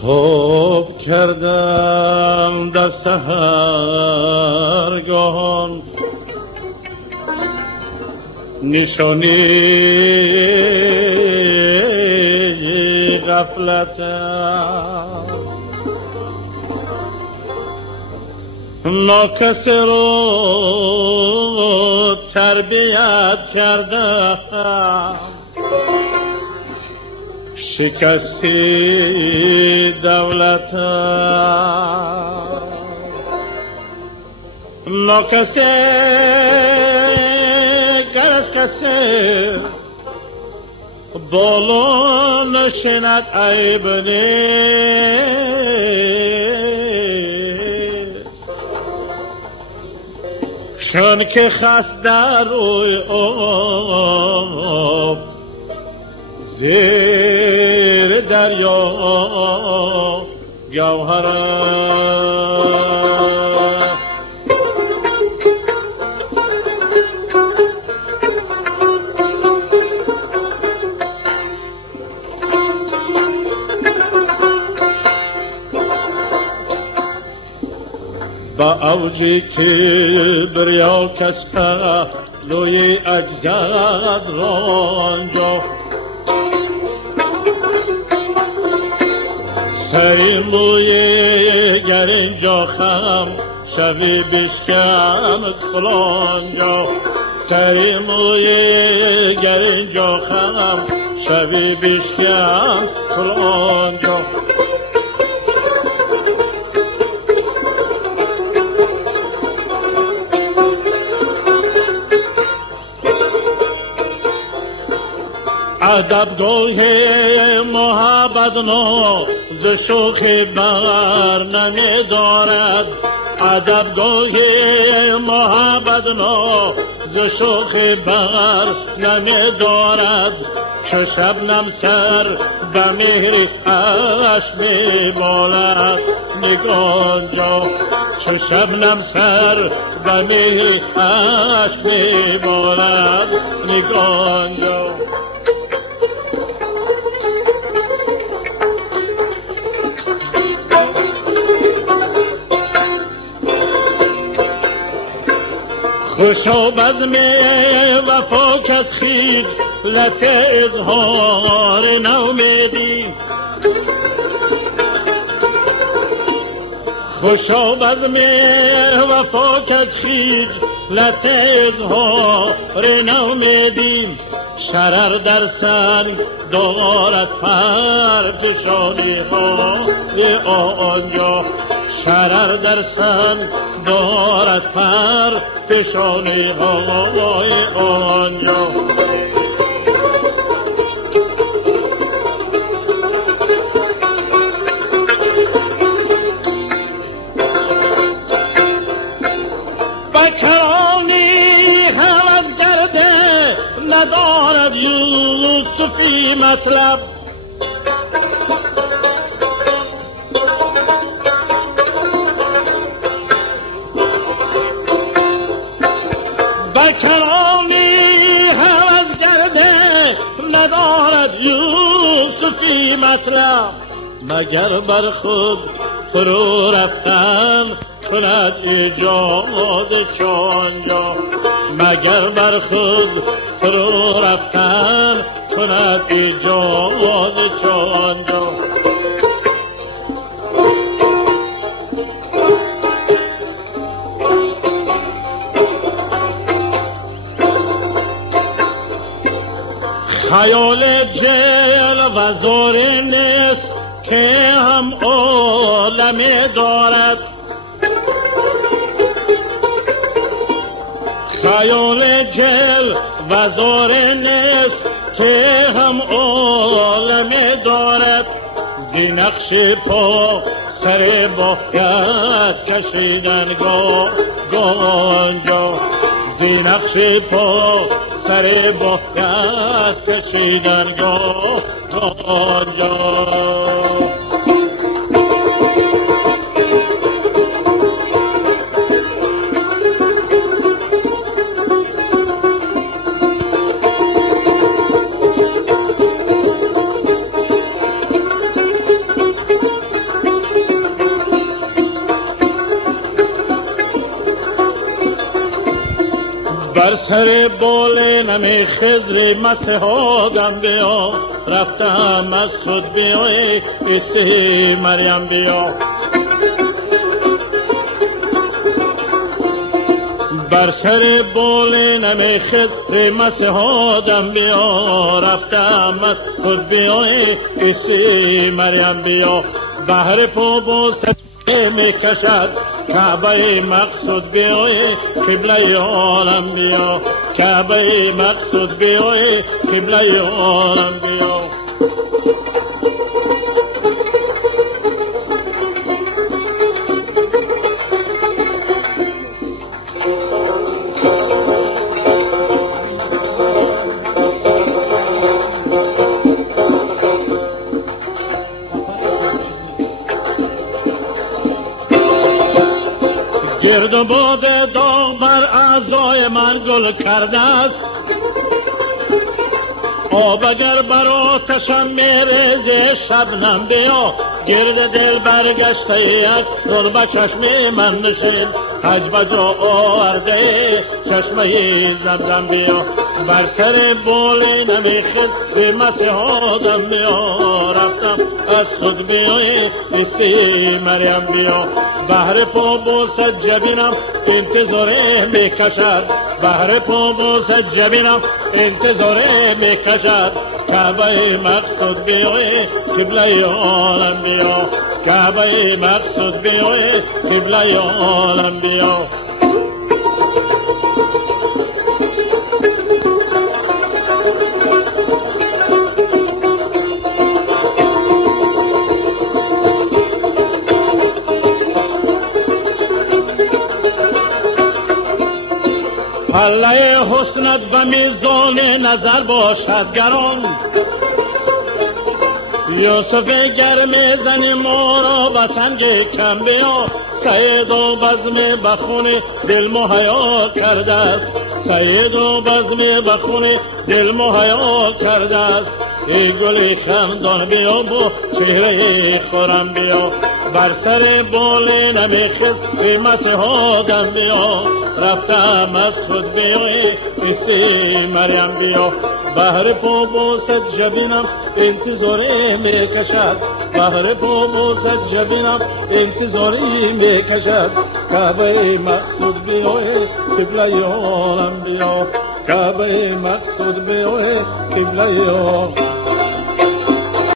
خواب کردم در سحرگاهان نشانی غفلتم، ناکس رو تربیت کردم، شکستی دولتم، ناکسی گرش کسی بالا نشیند عیب نیست، چون که خست در روی آب زیر دریا گوهرم. با اوجی کبریا کس پهلوی اجزاد رانجا، سری موی گر اینجا خم شوی بشکن فلانجا، سری موی گر اینجا خم شوی بشکن فلانجا. ادبگاه محبت ز شوخی بر نمی دارد، ادبگاه محبت ز شوخی بر نمی دارد، که شبنم سر به مهری اش می بالد نگانجا، که شبنم سر به مهری اش می بالد نگانجا. خوشا بزم وفا کس خید لط اظهار نومیدی، خوشا بزم وفا کس خید لط اظهار نومیدی، شرر در سنگ دارد پر فشانی های آنجا، شرر در سنگ دارد پر فشانی های آنجا. بکرانی هوس کرده ندارد یوسفی مطلب، بکرانی هوس کرده ندارد یوسفی مطلب، مگر بر خود فرو رفتن کند ایجاد چانجا، مگر بر خود فرو رفتن کند ایجاد چانجا. خیال جل و زور نیست که هم عالمی دارد، خیال جل و زور نیست که هم عالمی دارد، زی نقش پا سر باید کشیدن گانجا، زی نقش پا سر باید کشیدن گانجا. بر سر بالینم خضر مسیحادم بیا، رفتم از خود بیا عیسی مریم بیا. بر سر بالینم خضر مسیحادم بیا، رفتم از خود بیا عیسی مریم بیا. بحر پابوس می کشد کعبه مقصود بیای، قبله عالم بیا، کعبه مقصود بیای، قبله عالم بیا. گرد و باد داغ بر اعضای من گل کرده است، آب اگر بر آتشم میریزه شبنم بیا. گرد دل برگشته یک نور به چشم من نشین، حج بجا آورده چشمه زمزم بیا. بر سر بالینم خضر مسیحادم بیا، رفتم از خود بیای عیسی مریم بیا. بحر پابوس جبینم انتظاره میکشد، بحر پابوس جبینم انتظاره میکشد. کعبه مقصود بیای قبله عالم بیا، کعبه مقصود بیای قبله عالم بیا. پله حسنت و میزان نظر باشد گران، یوسف گرم زن ما را به سنگ کم بیا. سید و بزم بخون دل مهیا کرده است، سید و بزم بخون دل مهیا کرده است. ای گل خندان بیا با چهره خورم بیا. بر سر بالینم خضر مسیحادم بیا، رفتم از خود بیای عیسی مریم بیا. بحر پابوس جبینم انتظاره میکشد، بحر پابوس جبینم انتظاری میکشد. کعبه مقصود بیای قبله عالم بیا، کعبه مقصود بیای قبله عالم.